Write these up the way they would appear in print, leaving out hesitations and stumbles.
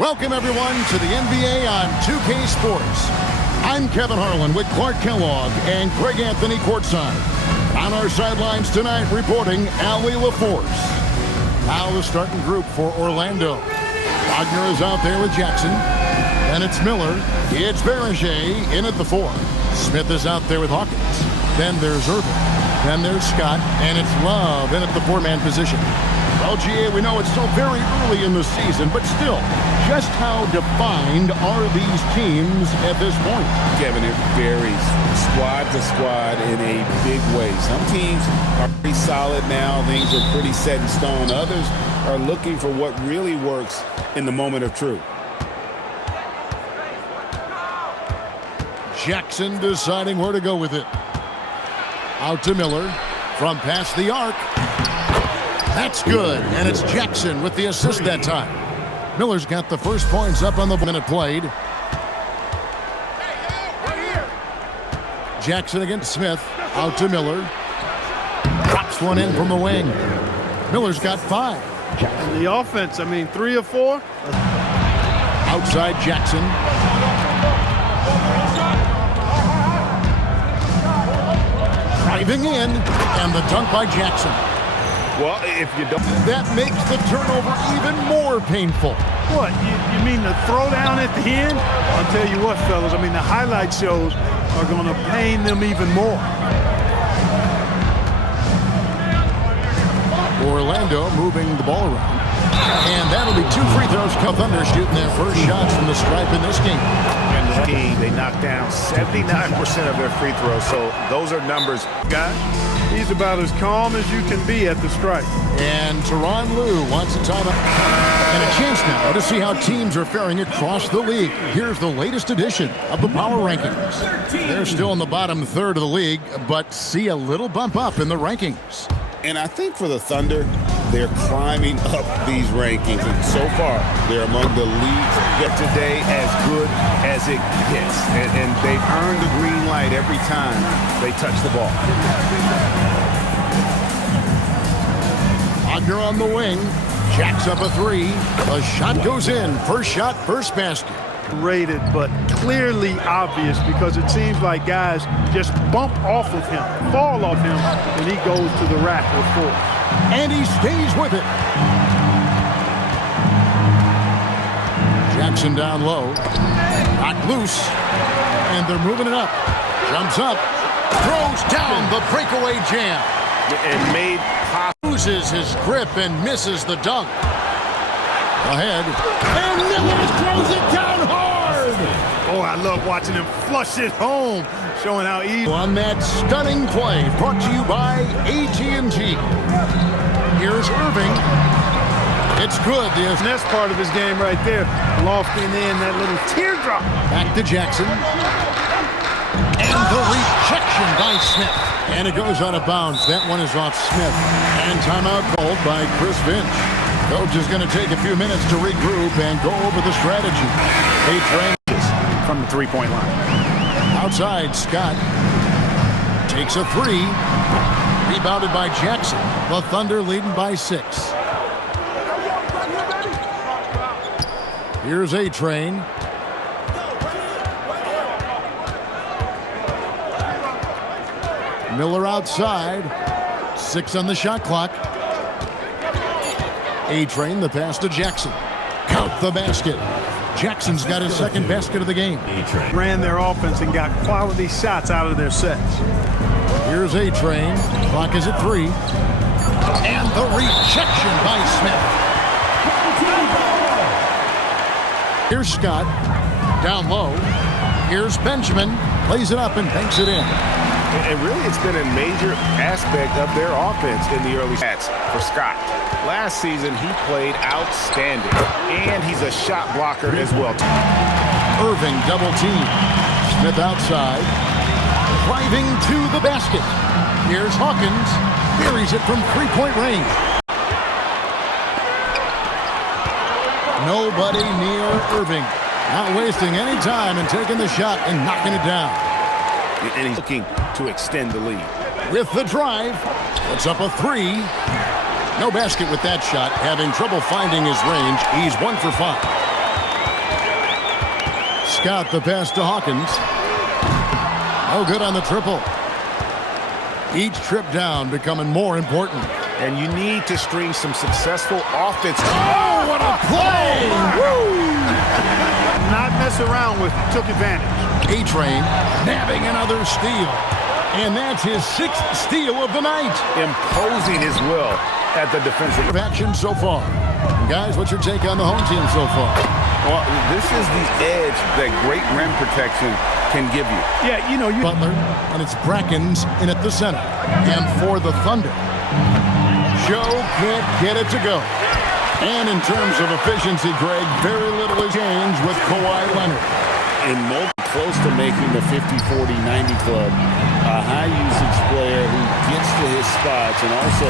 Welcome, everyone, to the NBA on 2K Sports. I'm Kevin Harlan with Clark Kellogg and Greg Anthony courtside. On our sidelines tonight, reporting Allie LaForce. Now the starting group for Orlando. Wagner is out there with Jackson. Then it's Miller. It's Berger in at the 4. Smith is out there with Hawkins. Then there's Irving. Then there's Scott. And it's Love in at the 4-man position. Well, GA, we know it's still very early in the season, but still, just how defined are these teams at this point? Kevin, it varies squad to squad in a big way. Some teams are pretty solid now. Things are pretty set in stone. Others are looking for what really works in the moment of truth. Jackson deciding where to go with it. Out to Miller from past the arc. That's good, and it's Jackson with the assist that time. Miller's got the first points up on the minute played. Jackson against Smith. Out to Miller. Drops one in from the wing. Miller's got 5. And the offense, 3 or 4. Outside Jackson. Driving in, and the dunk by Jackson. Well, if you don't... That makes the turnover even more painful. What, you mean the throwdown at the end? I'll tell you what, fellas, the highlight shows are going to pain them even more. Orlando moving the ball around. And that'll be 2 free throws. Thunder shooting their first shots from the stripe in this game. And the team, they knocked down 79% of their free throws, so those are numbers. Guys, he's about as calm as you can be at the stripe. And Tyronn Lue wants a timeout. And a chance now to see how teams are faring across the league. Here's the latest edition of the Power Rankings. They're still in the bottom third of the league, but see a little bump up in the rankings. And I think for the Thunder, they're climbing up these rankings. And so far, they're among the leagues that today as good as it gets. And they've earned the green light every time they touch the ball. Wagner on the wing. Jacks up a 3. The shot goes in. First shot, first basket. Rated, but clearly obvious because it seems like guys just bump off of him, fall off him, and he goes to the rack with force. And he stays with it. Jackson down low. Knocked loose. And they're moving it up. Jumps up. Throws down the breakaway jam. And made Loses his grip and misses the dunk. Ahead. And Miller throws it down hard. Oh, I love watching him flush it home, showing how easy. On that stunning play, brought to you by AT&T. Here's Irving. It's good. The That's part of his game right there. Lofting in that little teardrop. back to Jackson. And the rejection by Smith. And it goes out of bounds. That one is off Smith. And timeout called by Chris Finch. Coach is going to take a few minutes to regroup and go over the strategy. They train from the three-point line. outside. Scott takes a 3. Rebounded by Jackson. The Thunder leading by 6. Here's A-Train. Miller outside. 6 on the shot clock. A-Train, the pass to Jackson. Count the basket. Jackson's got his second basket of the game. Ran their offense and got quality shots out of their sets. Here's A-Train. Clock is at 3. And the rejection by Smith. Here's Scott. Down low. Here's Benjamin. Plays it up and banks it in. And really, it's been a major aspect of their offense in the early stats for Scott. Last season, he played outstanding, and he's a shot blocker as well. Irving double team. Smith outside. Driving to the basket. Here's Hawkins. Buries it from 3-point range. Nobody near Irving. Not wasting any time and taking the shot and knocking it down. And he's looking to extend the lead. With the drive, puts up a 3. No basket with that shot. Having trouble finding his range. He's 1 for 5. Scott, the pass to Hawkins. Oh, good on the triple. Each trip down becoming more important. And you need to string some successful offense. Oh, what a play! Woo! Not mess around with it. Took advantage. A-Train nabbing another steal. And that's his 6th steal of the night. Imposing his will at the defensive Action so far. Guys, what's your take on the home team so far? Well, this is the edge that great rim protection can give you. Yeah, you know, Butler, and it's Brackens in at the center. And for the Thunder, Joe can't get it to go. And in terms of efficiency, Greg, very little has changed with Kawhi Leonard. And close to making the 50-40-90 club. A high-usage player who gets to his spots and also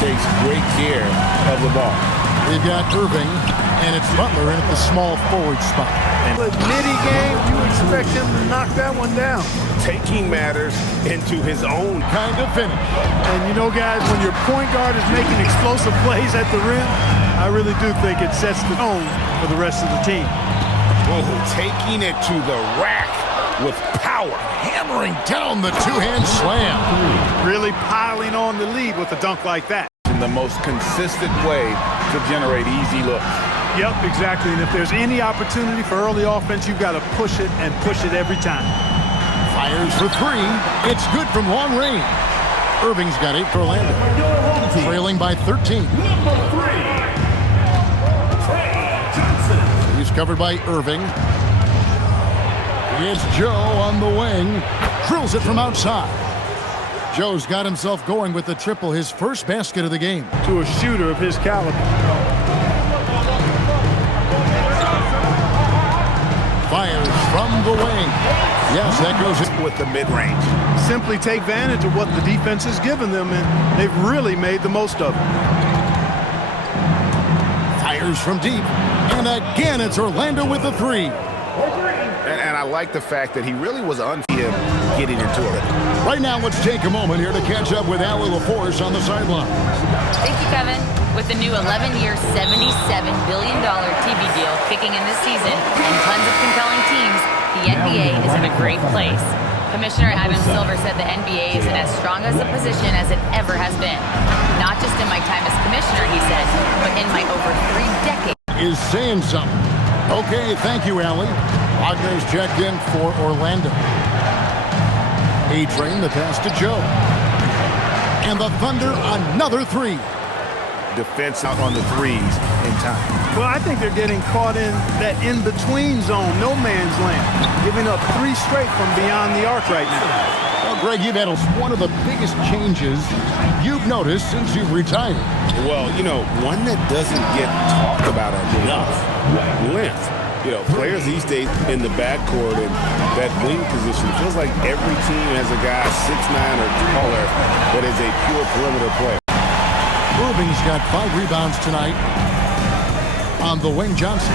takes great care of the ball. They've got Irving, and it's Butler in at the small forward spot. with midi game, you expect him to knock that one down. Taking matters into his own Kind of finish. And you know, guys, when your point guard is making explosive plays at the rim, I really do think it sets the tone for the rest of the team. Oh, taking it to the rack with power. Hammering down the two-hand slam. Really piling on the lead with a dunk like that. In the most consistent way to generate easy looks. Yep, exactly. And if there's any opportunity for early offense, you've got to push it and push it every time. Fires for three. It's good from long range. Irving's got 8 for Orlando. Trailing by 13. He's covered by Irving. It's Joe on the wing. Drills it from outside. Joe's got himself going with the triple, his first basket of the game. To a shooter of his caliber. Fires from the wing. Yes, that goes in. With the mid-range. Simply take advantage of what the defense has given them, and they've really made the most of it. Fires from deep. And again, it's Orlando with the three. And I like the fact that he really was him getting into it. Right now, let's take a moment here to catch up with Allie LaForce on the sideline. Thank you, Kevin. With the new 11-year, $77 billion TV deal kicking in this season and tons of compelling teams, the NBA is in a great place. Commissioner Adam Silver said the NBA is in as strong as a position as it ever has been. Not just in my time as commissioner, he said, but in my over 3 decades. Is saying something. Okay, thank you, Allie. Wagner's checked in for Orlando. A-Train, the pass to Joe. And the Thunder, another three. Defense out on the threes in time. Well, I think they're getting caught in that in-between zone, no man's land, giving up 3 straight from beyond the arc right now. Well, Greg, you've had one of the biggest changes you've noticed since you've retired. Well, you know, one that doesn't get talked about enough. Length. You know, players these days in the backcourt and that wing position, it feels like every team has a guy 6'9" or taller that is a pure perimeter player. Irving's got 5 rebounds tonight on the wing. Johnson.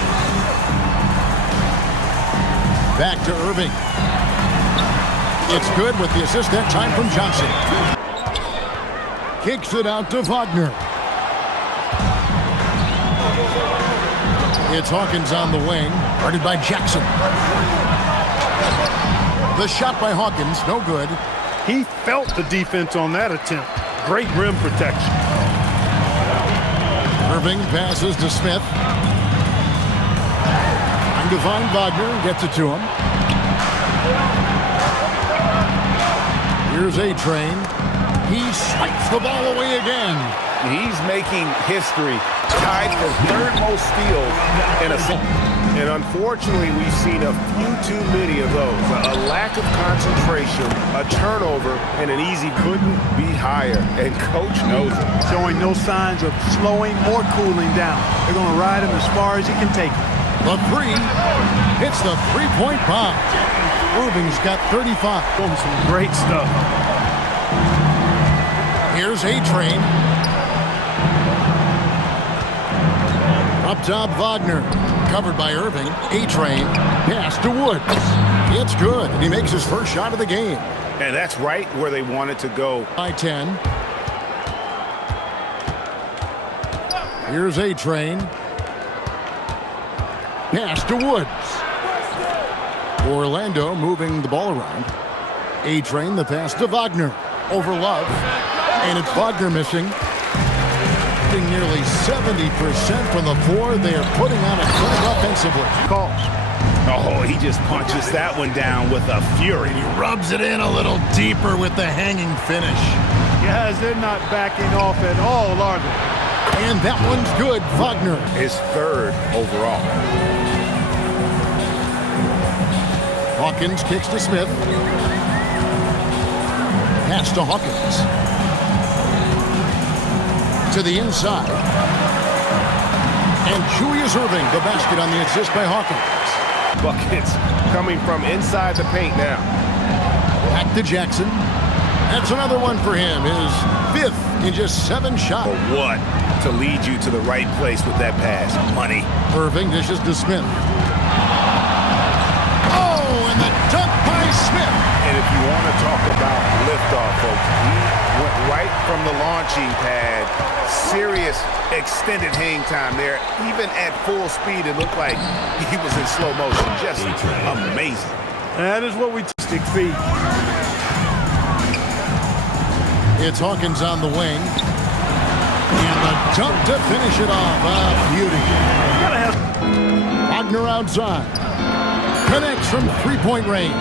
Back to Irving. It's good with the assist that time from Johnson. Kicks it out to Wagner. It's Hawkins on the wing, guarded by Jackson. The shot by Hawkins, no good. He felt the defense on that attempt. Great rim protection. Irving passes to Smith. Trying to find Wagner, gets it to him. Here's A-Train. He swipes the ball away again. He's making history, tied for 3rd most steals in a season. And unfortunately, we've seen a few too many of those. A lack of concentration, a turnover, and an easy couldn't be higher. And coach knows it. Showing no signs of slowing or cooling down. They're going to ride him as far as he can take him. The three hits the three-point bomb. Irving's got 35. Doing some great stuff. Here's A-Train. Up top, Wagner. Covered by Irving. A-Train. Pass to Woods. It's good. And he makes his first shot of the game. And that's right where they wanted to go. By 10. Here's A-Train. Pass to Woods. Orlando moving the ball around. A-Train, the pass to Wagner. Over Love. And it's Wagner missing. Nearly 70% from the floor. They are putting on a clinic offensively. Calls. Oh, he just punches that one down with a fury. He rubs it in a little deeper with the hanging finish. Guys, they're not backing off at all, are they? And that one's good. Wagner. His third overall. Hawkins kicks to Smith. Pass to Hawkins. To the inside. And Julius Erving, the basket on the assist by Hawkins. Buckets coming from inside the paint now. Back to Jackson. That's another one for him. His fifth in just 7 shots. For what? To lead you to the right place with that pass. Money. Erving dishes to Smith. Oh, and the dunk by Smith. And if you want to talk about liftoff, folks, he went right from the launching pad. Serious extended hang time there. Even at full speed, it looked like he was in slow motion. Just amazing. That is what we stick feet. It's Hawkins on the wing. And the dunk to finish it off. Beauty. Wagner outside. Connects from three-point range.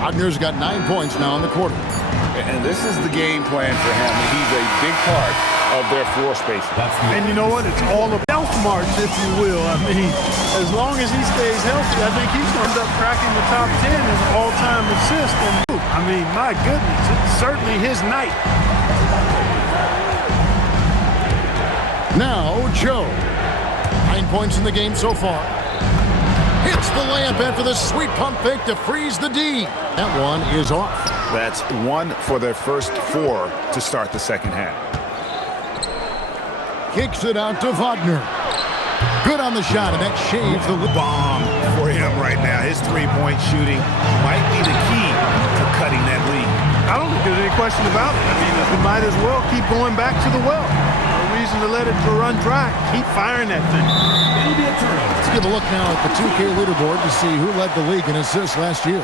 Wagner's got 9 points now in the quarter. And this is the game plan for him. He's a big part of their floor space. And you know what? It's all about health march, if you will. I mean, as long as he stays healthy, I think he's going to end up cracking the top 10 in all-time assists. And I mean, my goodness, it's certainly his night. Now, Joe. 9 points in the game so far. Hits the layup after the sweet pump fake to freeze the D. That one is off. That's 1 for their first 4 to start the second half. Kicks it out to Wagner. Good on the shot, and that shaves the Bomb for him right now. His three-point shooting might be the key to cutting that lead. I don't think there's any question about it. I mean, you might as well keep going back to the well. No reason to let it run dry. Keep firing that thing. Let's give a look now at the 2K leaderboard to see who led the league in assists last year.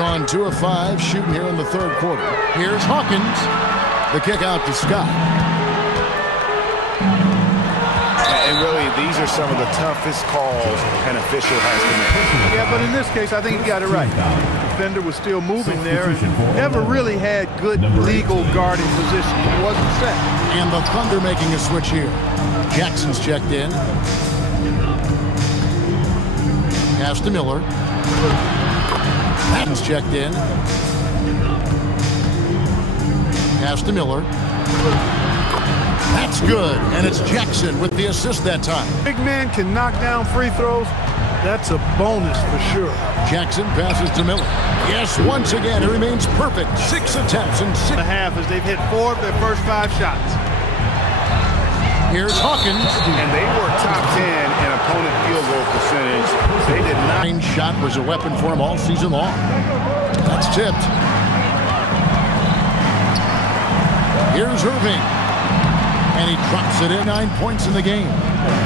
Gone 2 of 5 shooting here in the third quarter. Here's Hawkins. The kick out to Scott. And really, these are some of the toughest calls an official has to make. Yeah, but in this case, I think he got it right. The defender was still moving there and never really had good legal guarding position. He wasn't set. And the Thunder making a switch here. Jackson's checked in. Pass to Miller. Patton's checked in. Pass to Miller. That's good, and it's Jackson with the assist that time. Big man can knock down free throws. That's a bonus for sure. Jackson passes to Miller. Yes, once again, it remains perfect. 6 attempts and 6. A half as they've hit 4 of their first 5 shots. Here's Hawkins. And they were top 10 in opponent field goal percentage. They did not. Shot was a weapon for him all season long. That's tipped. Here's Erving. And he drops it in. 9 points in the game.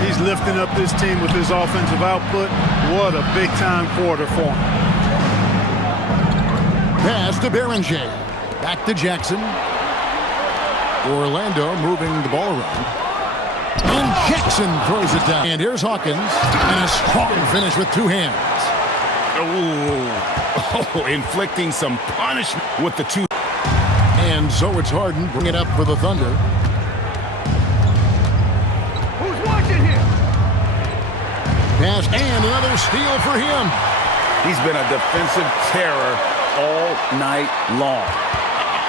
He's lifting up this team with his offensive output. What a big-time quarter for him. Pass to Berenger. Back to Jackson. Orlando moving the ball around. And Jackson throws it down. And here's Hawkins. And a strong finish with 2 hands. Oh, inflicting some punishment with the 2. And so it's Harden. Bring it up for the Thunder. Who's watching here? Pass and another steal for him. He's been a defensive terror all night long.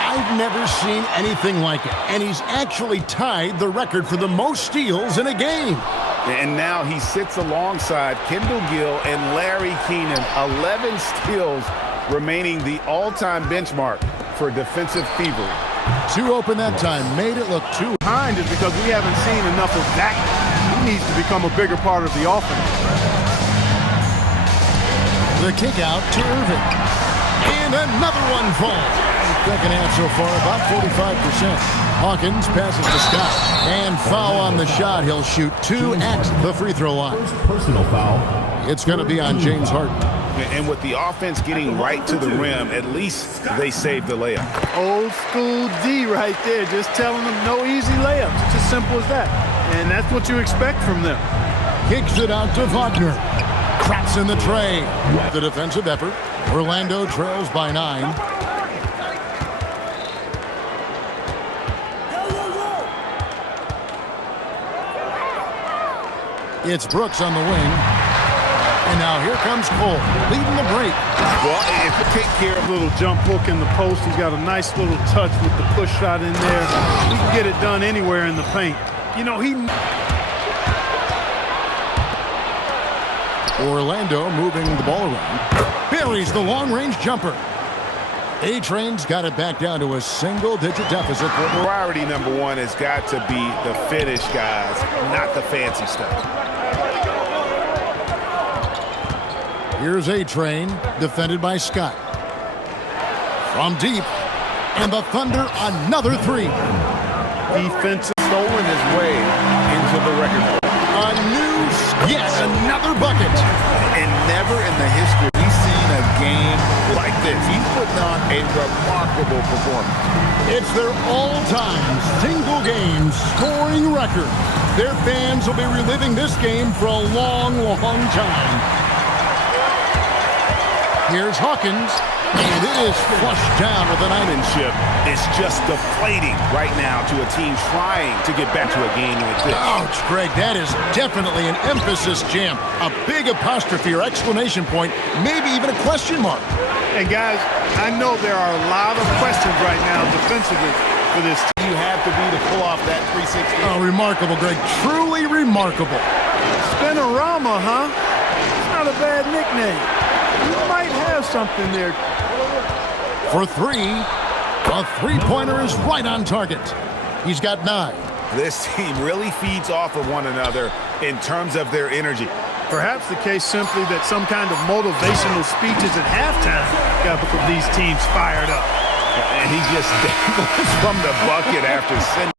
I've never seen anything like it. And he's actually tied the record for the most steals in a game. And now he sits alongside Kendall Gill and Larry Keenan. 11 steals remaining the all-time benchmark for defensive thievery. 2 open that time. Made it look 2. Behind is because we haven't seen enough of that. He needs to become a bigger part of the offense. The kick out to Erving. And another one falls. Second half so far, about 45%. Hawkins passes to Scott. And foul on the shot. He'll shoot 2 at the free throw line. Personal foul. It's going to be on James Harden. And with the offense getting right to the rim, at least they saved the layup. Old school D right there, just telling them no easy layups. It's as simple as that. And that's what you expect from them. Kicks it out to Wagner. Traps in the tray. The defensive effort. Orlando trails by 9. It's Brooks on the wing. And now here comes Cole, leading the break. Well, if you take care of a little jump hook in the post, he's got a nice little touch with the push shot in there. He can get it done anywhere in the paint. You know, Orlando moving the ball around. Buries the long-range jumper. A-Train's got it back down to a single-digit deficit. Priority number one has got to be the finish, guys, not the fancy stuff. Here's A-Train, defended by Scott. From deep, and the Thunder another 3. defensive. Stolen his way into the record book. Another bucket. And never in the history we've seen a game like this. He's putting on a remarkable performance. It's their all-time single-game scoring record. Their fans will be reliving this game for a long, long time. Here's Hawkins, and it is flushed down with an Penmanship is just deflating right now to a team trying to get back to a game like this. Ouch, Greg, that is definitely an emphasis jam. A big apostrophe or exclamation point, maybe even a question mark. And guys, I know there are a lot of questions right now defensively for this team. You have to be to pull off that 360. Oh, remarkable, Greg. Truly remarkable. Spinorama, huh? It's not a bad nickname. You might have something there. For 3, a three-pointer is right on target. He's got 9. This team really feeds off of one another in terms of their energy. Perhaps the case simply that some kind of motivational speeches at halftime got these teams fired up. And he just dangles from the bucket after sending